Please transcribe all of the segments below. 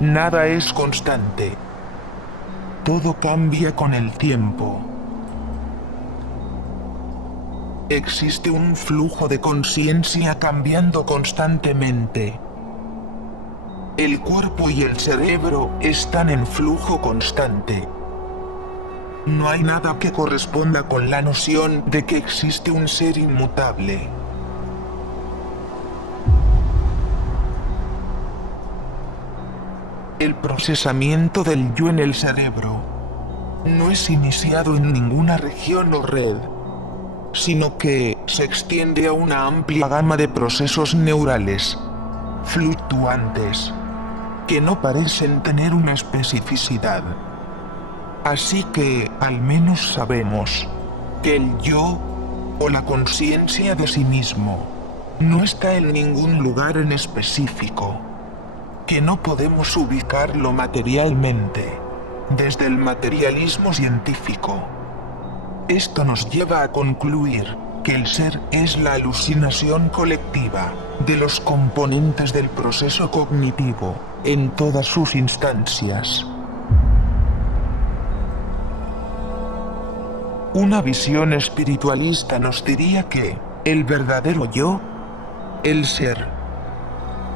Nada es constante. Todo cambia con el tiempo. Existe un flujo de conciencia cambiando constantemente. El cuerpo y el cerebro están en flujo constante. No hay nada que corresponda con la noción de que existe un ser inmutable. El procesamiento del yo en el cerebro no es iniciado en ninguna región o red, sino que se extiende a una amplia gama de procesos neurales, fluctuantes, que no parecen tener una especificidad. Así que, al menos sabemos, que el yo, o la conciencia de sí mismo, no está en ningún lugar en específico, que no podemos ubicarlo materialmente, desde el materialismo científico. Esto nos lleva a concluir que el ser es la alucinación colectiva de los componentes del proceso cognitivo en todas sus instancias. Una visión espiritualista nos diría que el verdadero yo, el ser,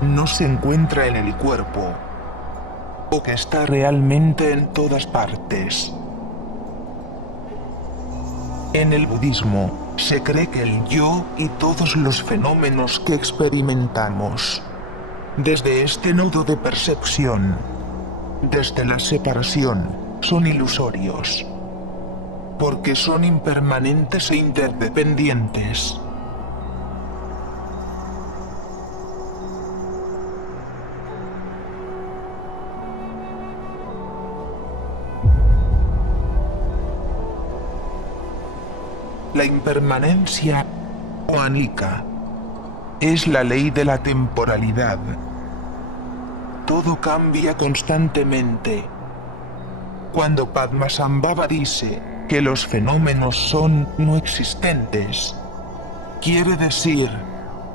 no se encuentra en el cuerpo, o que está realmente en todas partes. En el budismo, se cree que el yo y todos los fenómenos que experimentamos, desde este nodo de percepción, desde la separación, son ilusorios, porque son impermanentes e interdependientes. La impermanencia, o anicca, es la ley de la temporalidad. Todo cambia constantemente. Cuando Padmasambhava dice que los fenómenos son no existentes, quiere decir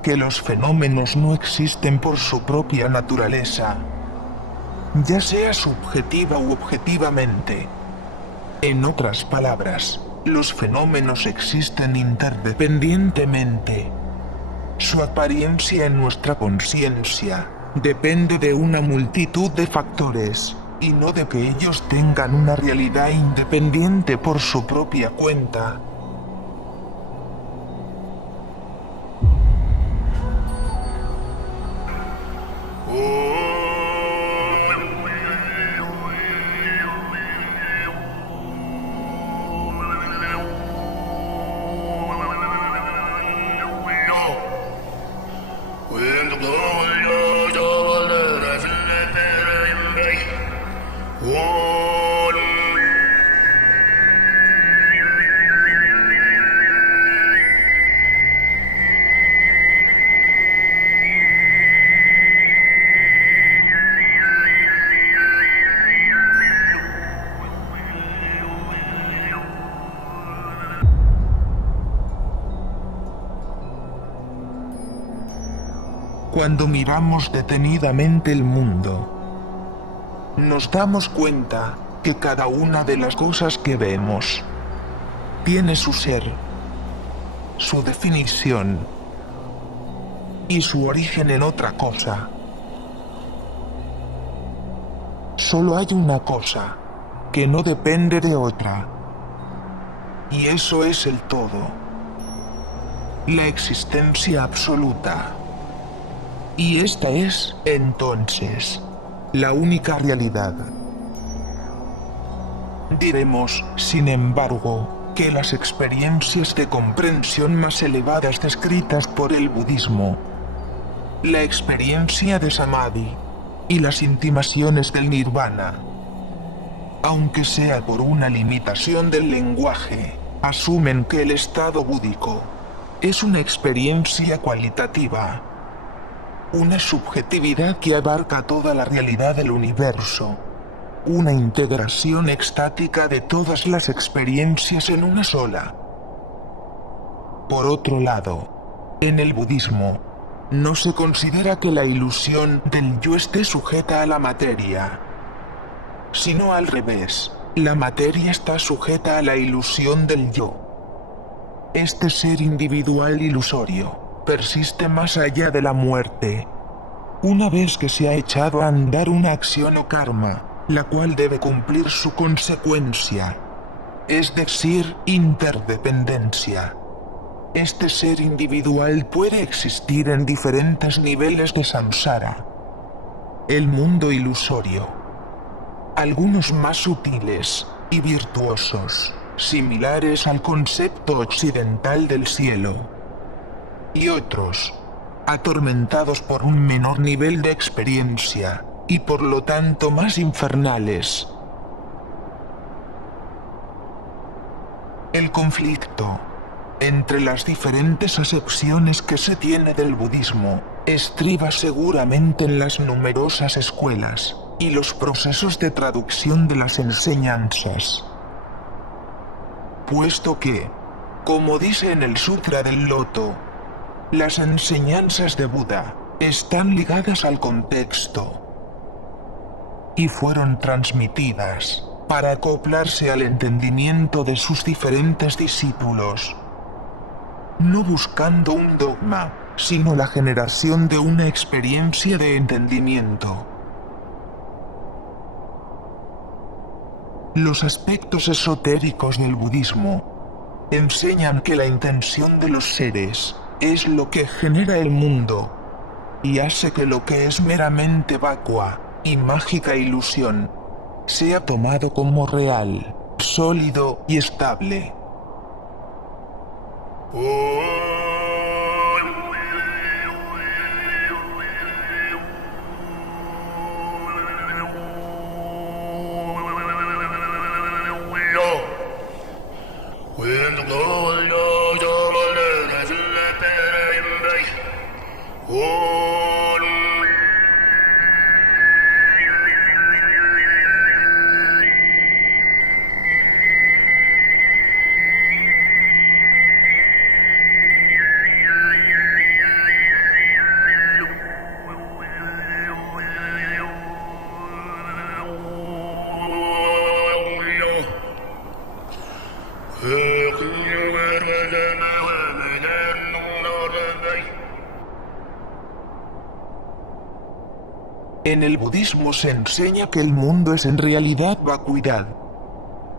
que los fenómenos no existen por su propia naturaleza, ya sea subjetiva u objetivamente. En otras palabras, los fenómenos existen interdependientemente. Su apariencia en nuestra conciencia depende de una multitud de factores, y no de que ellos tengan una realidad independiente por su propia cuenta. Cuando miramos detenidamente el mundo, nos damos cuenta que cada una de las cosas que vemos tiene su ser, su definición y su origen en otra cosa. Solo hay una cosa que no depende de otra, y eso es el todo, la existencia absoluta. Y esta es, entonces, la única realidad. Diremos, sin embargo, que las experiencias de comprensión más elevadas descritas por el budismo, la experiencia de Samadhi y las intimaciones del Nirvana, aunque sea por una limitación del lenguaje, asumen que el estado búdico es una experiencia cualitativa, una subjetividad que abarca toda la realidad del universo, una integración extática de todas las experiencias en una sola. Por otro lado, en el budismo, no se considera que la ilusión del yo esté sujeta a la materia, sino al revés, la materia está sujeta a la ilusión del yo. Este ser individual ilusorio persiste más allá de la muerte. Una vez que se ha echado a andar una acción o karma, la cual debe cumplir su consecuencia, es decir, interdependencia. Este ser individual puede existir en diferentes niveles de samsara, el mundo ilusorio, algunos más sutiles y virtuosos, similares al concepto occidental del cielo, y otros, atormentados por un menor nivel de experiencia, y por lo tanto más infernales. El conflicto entre las diferentes acepciones que se tiene del budismo estriba seguramente en las numerosas escuelas y los procesos de traducción de las enseñanzas. Puesto que, como dice en el Sutra del Loto, las enseñanzas de Buda están ligadas al contexto y fueron transmitidas para acoplarse al entendimiento de sus diferentes discípulos, no buscando un dogma, sino la generación de una experiencia de entendimiento. Los aspectos esotéricos del budismo enseñan que la intención de los seres es lo que genera el mundo y hace que lo que es meramente vacua y mágica ilusión sea tomado como real, sólido y estable. En el budismo se enseña que el mundo es en realidad vacuidad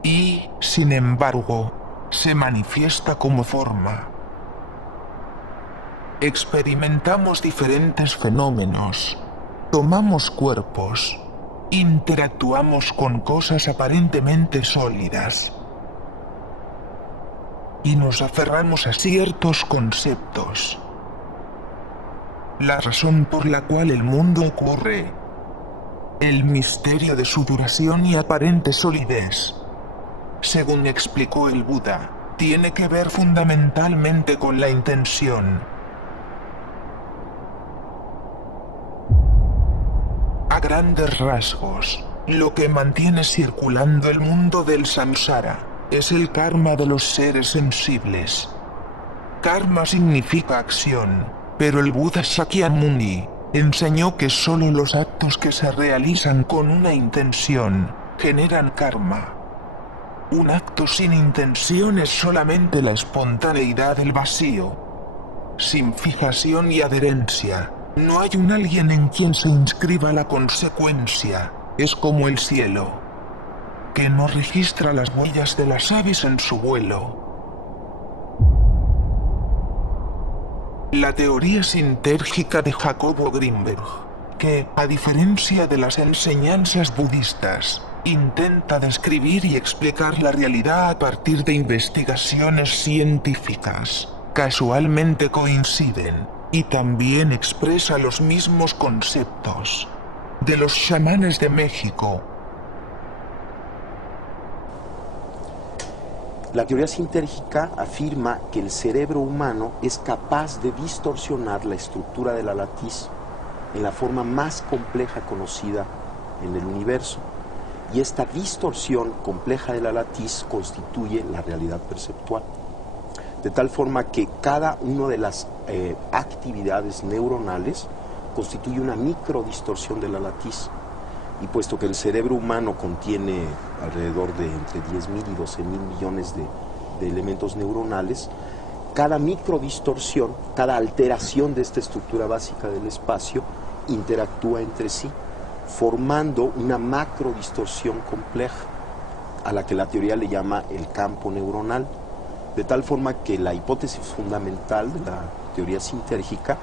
y, sin embargo, se manifiesta como forma. Experimentamos diferentes fenómenos, tomamos cuerpos, interactuamos con cosas aparentemente sólidas y nos aferramos a ciertos conceptos. La razón por la cual el mundo ocurre, el misterio de su duración y aparente solidez, según explicó el Buda, tiene que ver fundamentalmente con la intención. A grandes rasgos, lo que mantiene circulando el mundo del samsara es el karma de los seres sensibles. Karma significa acción. Pero el Buda Shakyamuni enseñó que solo los actos que se realizan con una intención generan karma. Un acto sin intención es solamente la espontaneidad del vacío, sin fijación y adherencia. No hay un alguien en quien se inscriba la consecuencia. Es como el cielo, que no registra las huellas de las aves en su vuelo. La teoría sintérgica de Jacobo Grinberg, que, a diferencia de las enseñanzas budistas, intenta describir y explicar la realidad a partir de investigaciones científicas, casualmente coinciden, y también expresa los mismos conceptos de los chamanes de México. La teoría sintérgica afirma que el cerebro humano es capaz de distorsionar la estructura de la latiz en la forma más compleja conocida en el universo. Y esta distorsión compleja de la latiz constituye la realidad perceptual. de tal forma que cada una de las actividades neuronales constituye una microdistorsión de la latiz. Y puesto que el cerebro humano contiene alrededor de entre 10.000 y 12.000 millones de elementos neuronales, cada microdistorsión, cada alteración de esta estructura básica del espacio interactúa entre sí, formando una macrodistorsión compleja, a la que la teoría le llama el campo neuronal, de tal forma que la hipótesis fundamental de la teoría sintérgica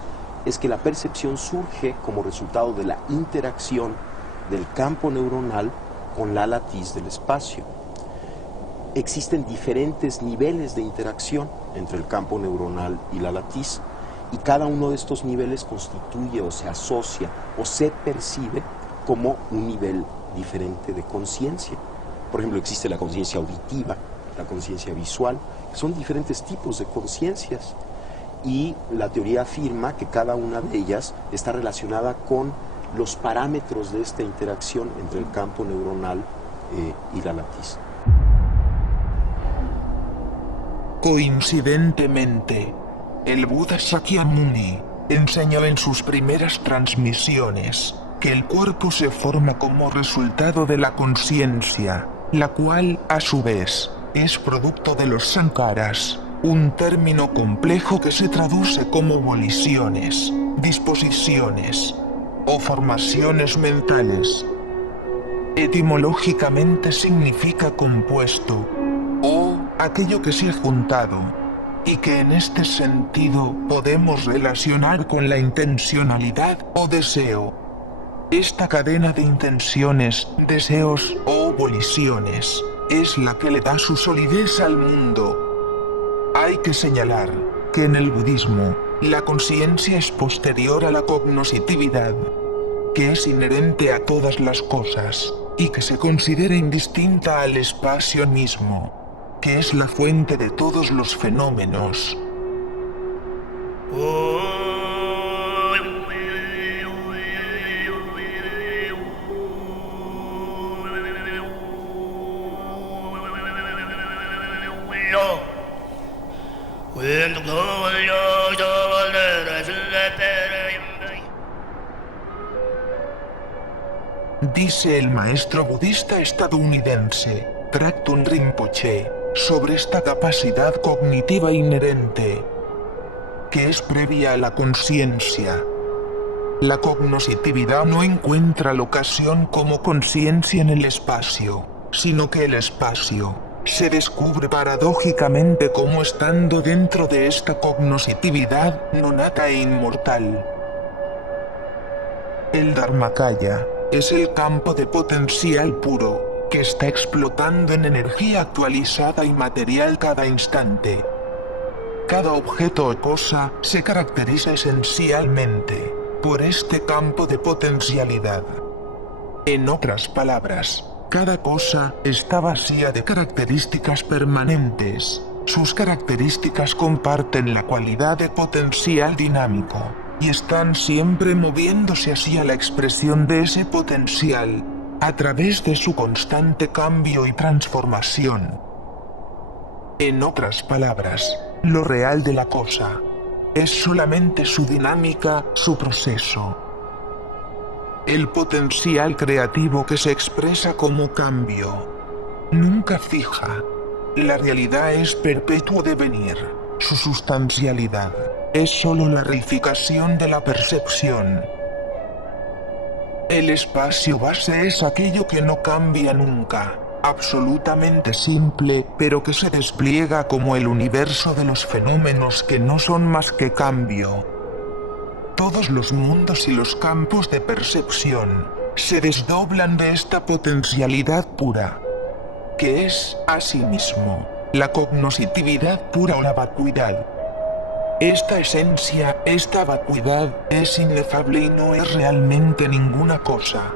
es que la percepción surge como resultado de la interacción del campo neuronal con la latiz del espacio. Existen diferentes niveles de interacción entre el campo neuronal y la latiz, y cada uno de estos niveles constituye o se asocia o se percibe como un nivel diferente de conciencia. Por ejemplo, existe la conciencia auditiva, la conciencia visual, que son diferentes tipos de conciencias, y la teoría afirma que cada una de ellas está relacionada con los parámetros de esta interacción entre el campo neuronal y la latiz. Coincidentemente, el Buda Shakyamuni enseñó en sus primeras transmisiones que el cuerpo se forma como resultado de la conciencia, la cual, a su vez, es producto de los sankaras, un término complejo que se traduce como voliciones, disposiciones o formaciones mentales. Etimológicamente significa compuesto o aquello que se ha juntado, y que en este sentido podemos relacionar con la intencionalidad o deseo. Esta cadena de intenciones, deseos o voliciones es la que le da su solidez al mundo. Hay que señalar que en el budismo la conciencia es posterior a la cognoscitividad, que es inherente a todas las cosas y que se considera indistinta al espacio mismo, que es la fuente de todos los fenómenos. Dice el maestro budista estadounidense Tractun Rinpoche sobre esta capacidad cognitiva inherente, que es previa a la conciencia. La cognoscitividad no encuentra locación como conciencia en el espacio, sino que el espacio se descubre paradójicamente como estando dentro de esta cognoscitividad no nata e inmortal. El Dharmakaya es el campo de potencial puro que está explotando en energía actualizada y material cada instante. Cada objeto o cosa se caracteriza esencialmente por este campo de potencialidad. En otras palabras, cada cosa está vacía de características permanentes. Sus características comparten la cualidad de potencial dinámico y están siempre moviéndose hacia la expresión de ese potencial a través de su constante cambio y transformación. En otras palabras, lo real de la cosa es solamente su dinámica, su proceso. El potencial creativo que se expresa como cambio nunca fija. La realidad es perpetuo devenir. Su sustancialidad es solo la reificación de la percepción. El espacio base es aquello que no cambia nunca, absolutamente simple, pero que se despliega como el universo de los fenómenos que no son más que cambio. Todos los mundos y los campos de percepción se desdoblan de esta potencialidad pura, que es, asimismo, la cognoscitividad pura o la vacuidad. Esta esencia, esta vacuidad, es inefable y no es realmente ninguna cosa.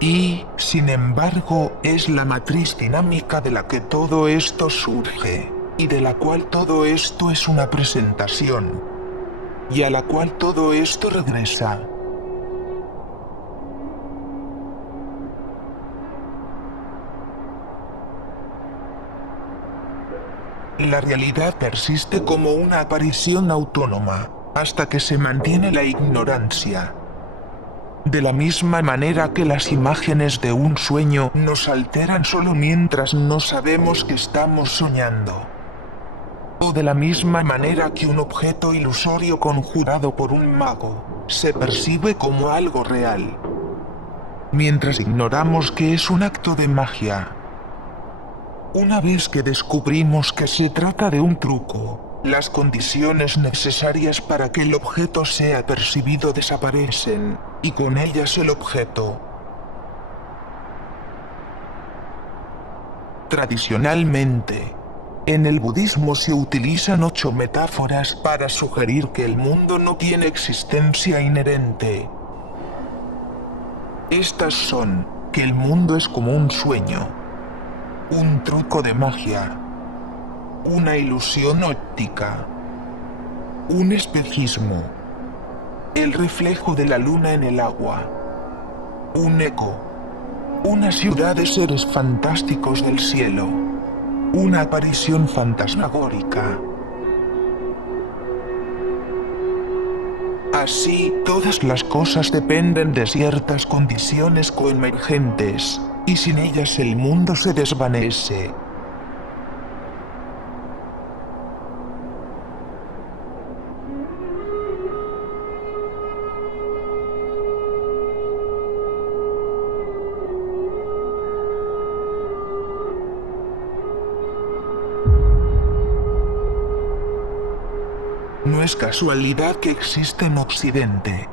Y, sin embargo, es la matriz dinámica de la que todo esto surge, y de la cual todo esto es una presentación, y a la cual todo esto regresa. La realidad persiste como una aparición autónoma, hasta que se mantiene la ignorancia. De la misma manera que las imágenes de un sueño nos alteran solo mientras no sabemos que estamos soñando. O de la misma manera que un objeto ilusorio conjurado por un mago se percibe como algo real, mientras ignoramos que es un acto de magia. Una vez que descubrimos que se trata de un truco, las condiciones necesarias para que el objeto sea percibido desaparecen, y con ellas el objeto. Tradicionalmente, en el budismo se utilizan 8 metáforas para sugerir que el mundo no tiene existencia inherente. Estas son que el mundo es como un sueño, un truco de magia, una ilusión óptica, un espejismo, el reflejo de la luna en el agua, un eco, una ciudad de seres fantásticos del cielo, una aparición fantasmagórica. Así, todas las cosas dependen de ciertas condiciones coemergentes, y sin ellas el mundo se desvanece. No es casualidad que existe en Occidente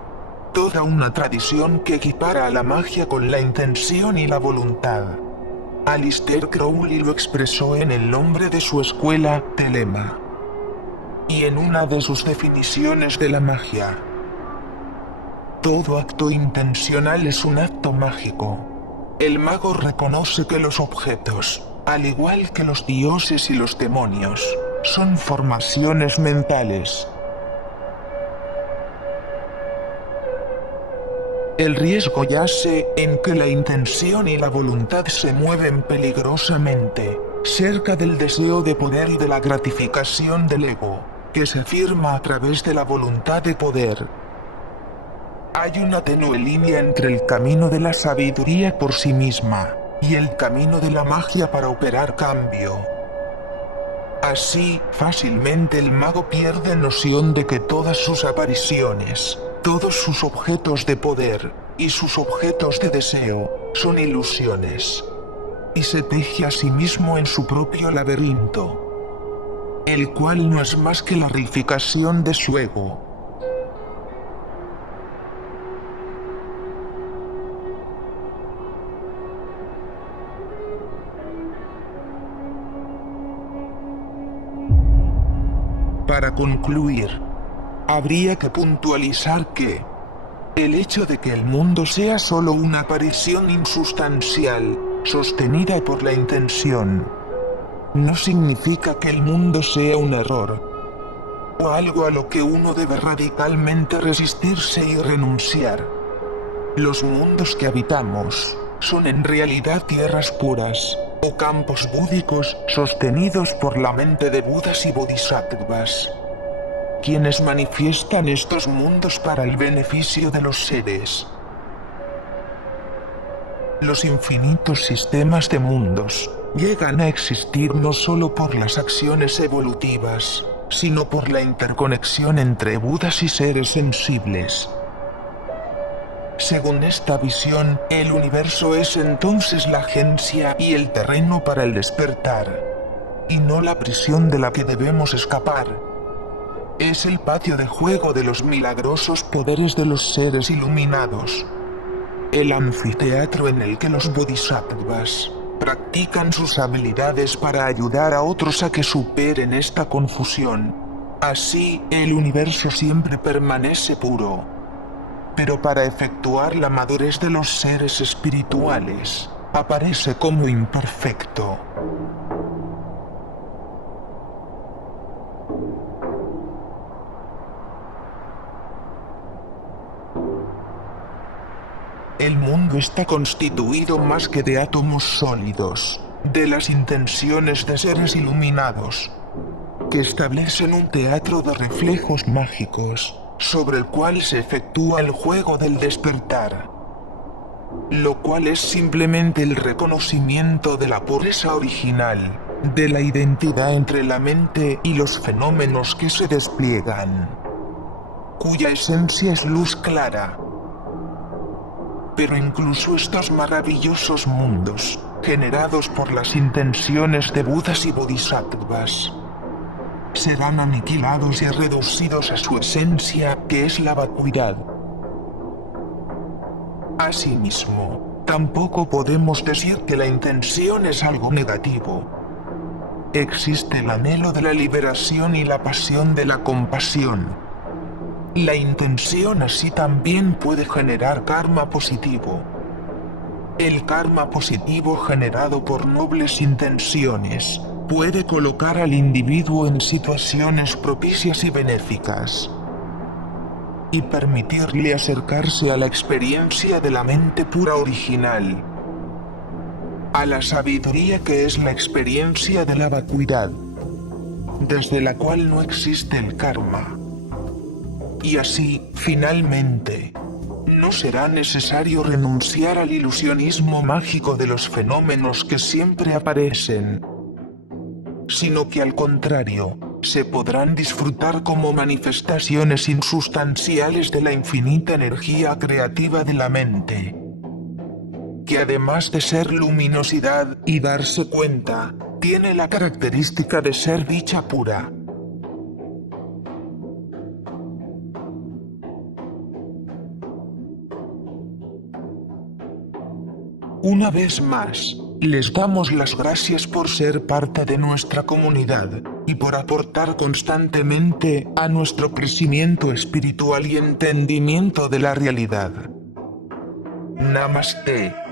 toda una tradición que equipara a la magia con la intención y la voluntad. Aleister Crowley lo expresó en el nombre de su escuela, Telema, y en una de sus definiciones de la magia. Todo acto intencional es un acto mágico. El mago reconoce que los objetos, al igual que los dioses y los demonios, son formaciones mentales. El riesgo yace en que la intención y la voluntad se mueven peligrosamente, cerca del deseo de poder y de la gratificación del ego, que se afirma a través de la voluntad de poder. Hay una tenue línea entre el camino de la sabiduría por sí misma y el camino de la magia para operar cambio. Así, fácilmente el mago pierde noción de que todas sus apariciones, todos sus objetos de poder y sus objetos de deseo son ilusiones, y se teje a sí mismo en su propio laberinto, el cual no es más que la reificación de su ego. Para concluir, habría que puntualizar que el hecho de que el mundo sea solo una aparición insustancial, sostenida por la intención, no significa que el mundo sea un error, o algo a lo que uno debe radicalmente resistirse y renunciar. Los mundos que habitamos son en realidad tierras puras, o campos búdicos sostenidos por la mente de Budas y Bodhisattvas, quienes manifiestan estos mundos para el beneficio de los seres. Los infinitos sistemas de mundos llegan a existir no solo por las acciones evolutivas, sino por la interconexión entre Budas y seres sensibles. Según esta visión, el universo es entonces la agencia y el terreno para el despertar, y no la prisión de la que debemos escapar. Es el patio de juego de los milagrosos poderes de los seres iluminados, el anfiteatro en el que los bodhisattvas practican sus habilidades para ayudar a otros a que superen esta confusión. Así, el universo siempre permanece puro. Pero para efectuar la madurez de los seres espirituales, aparece como imperfecto. El mundo está constituido más que de átomos sólidos, de las intenciones de seres iluminados, que establecen un teatro de reflejos mágicos, sobre el cual se efectúa el juego del despertar, lo cual es simplemente el reconocimiento de la pureza original, de la identidad entre la mente y los fenómenos que se despliegan, cuya esencia es luz clara. Pero incluso estos maravillosos mundos, generados por las intenciones de Budas y Bodhisattvas, serán aniquilados y reducidos a su esencia, que es la vacuidad. Asimismo, tampoco podemos decir que la intención es algo negativo. Existe el anhelo de la liberación y la pasión de la compasión. La intención así también puede generar karma positivo. El karma positivo generado por nobles intenciones puede colocar al individuo en situaciones propicias y benéficas, y permitirle acercarse a la experiencia de la mente pura original, a la sabiduría que es la experiencia de la vacuidad, desde la cual no existe el karma. Y así, finalmente, no será necesario renunciar al ilusionismo mágico de los fenómenos que siempre aparecen, sino que al contrario, se podrán disfrutar como manifestaciones insustanciales de la infinita energía creativa de la mente, que además de ser luminosidad y darse cuenta, tiene la característica de ser dicha pura. Una vez más, les damos las gracias por ser parte de nuestra comunidad y por aportar constantemente a nuestro crecimiento espiritual y entendimiento de la realidad. Namaste.